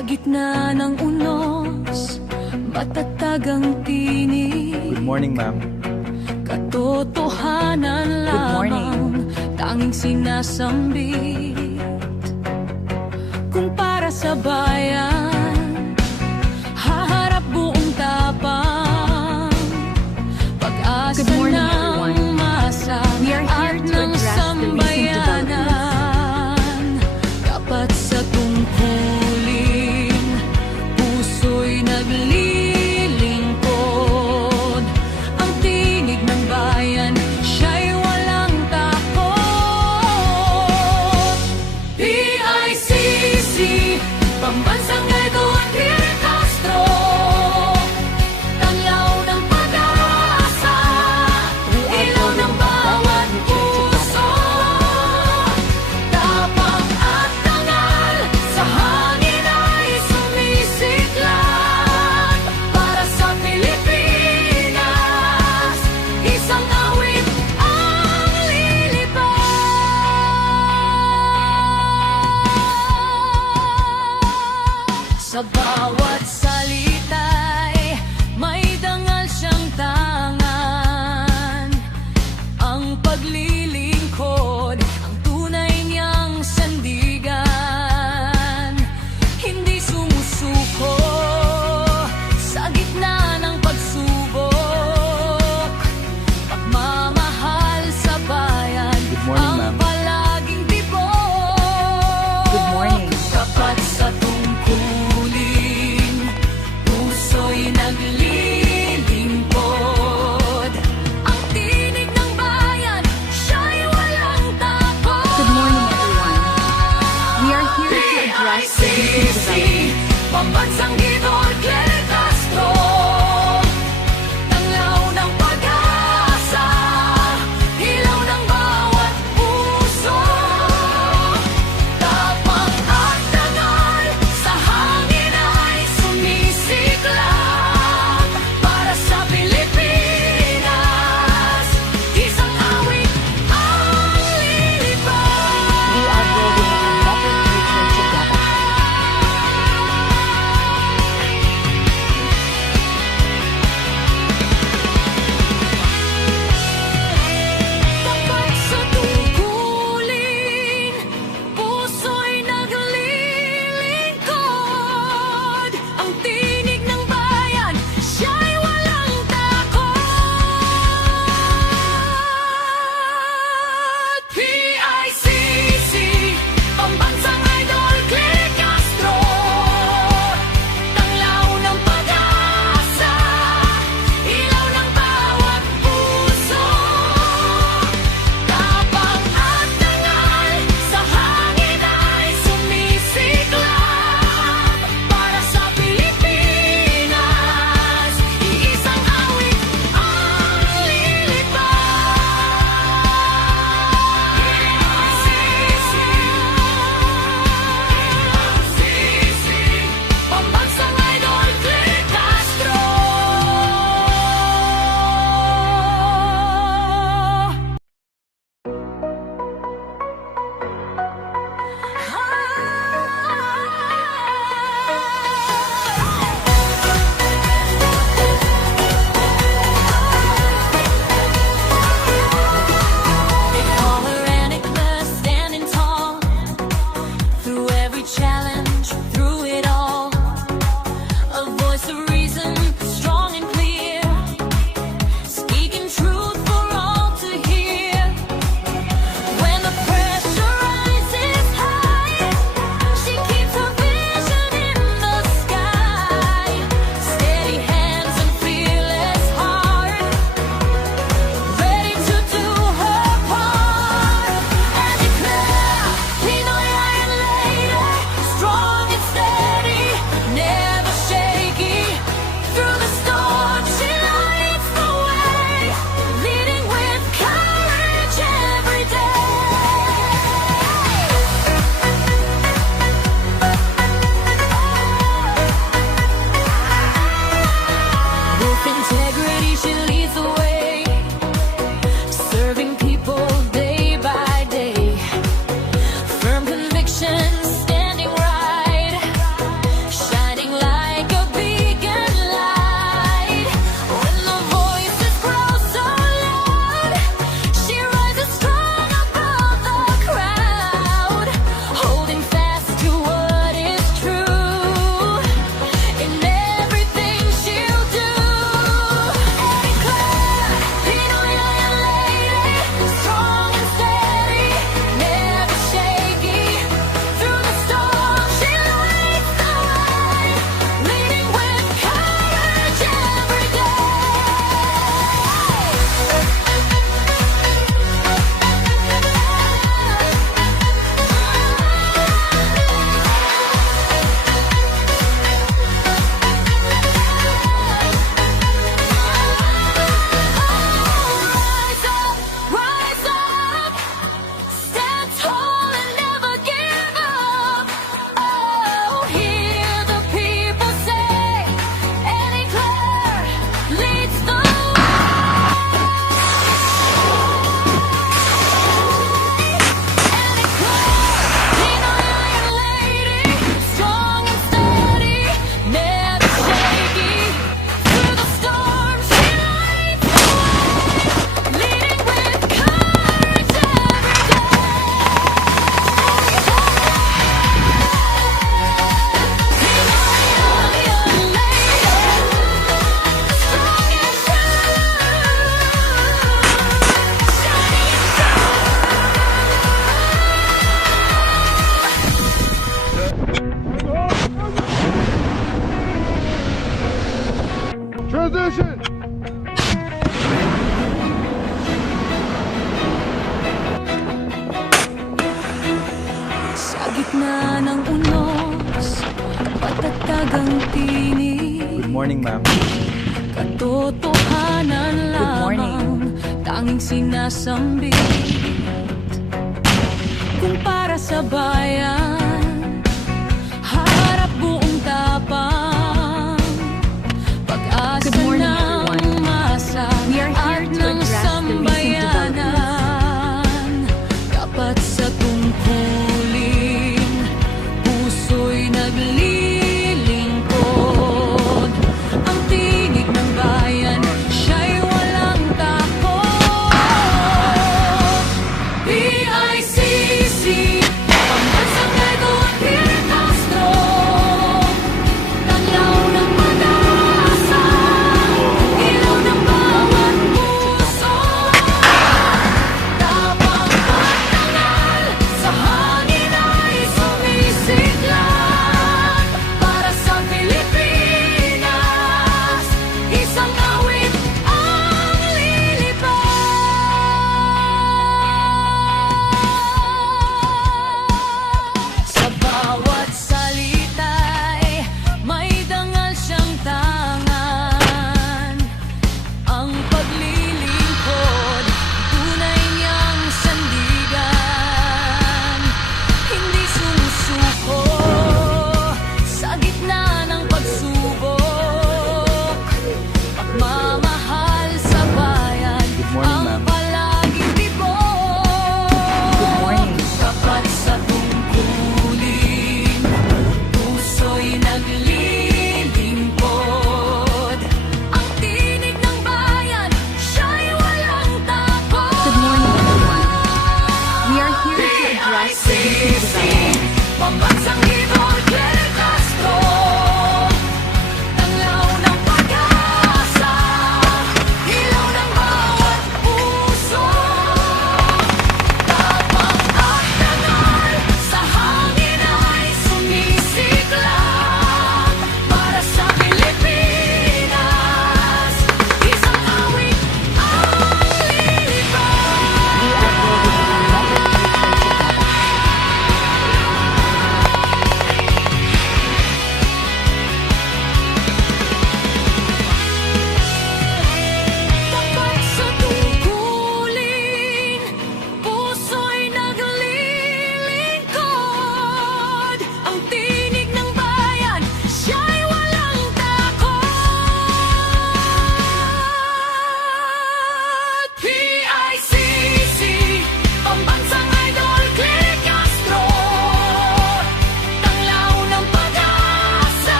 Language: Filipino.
Sa gitna ng unos, matatag ang tinig. Good morning, ma'am. Katotohanan lamang tanging sinasambit. Kung para sa bayan, haharap buong tapang. Pag-asa ng masa at ng sambayanan. Dapat sa tungkulin, puso'y naglilingkod. Ang tinig ng bayan, siya'y walang takot. PICC, Pambansang Edward Pierre Castro, tanglaw ng pag-asa, ilaw ng bawat puso. Tapang at tangal, sa hangin ay sumisiklat. Para sa Pilipinas, isang awit ang lilipad. Sa bawat salita'y may dangal siyang tangan. Ang paglilingkod, ang tunay niyang sandigan. Hindi sumusuko sa gitna ng pagsubok. Pagmamahal sa bayan, Good morning, ang ma'am. palaging tibok. Good morning. Tapat sa tungkulin, puso'y naglilingkod. Ang tinig ng bayan, siya'y walang takot. Good morning, everyone. We are here to address the recent developments. Pambansang Edward Pierre Castro, tanglaw ng pag-asa, ilaw ng bawat puso. Tapang at tangal, sa hangin ay sumisiklat. Para sa Pilipinas, isang awit ang lilipad. We are building a better future together. maagang tinig. Good morning, ma'am. Katotohanan Good morning. lamang tanging sinasambit. Kung para sa bayan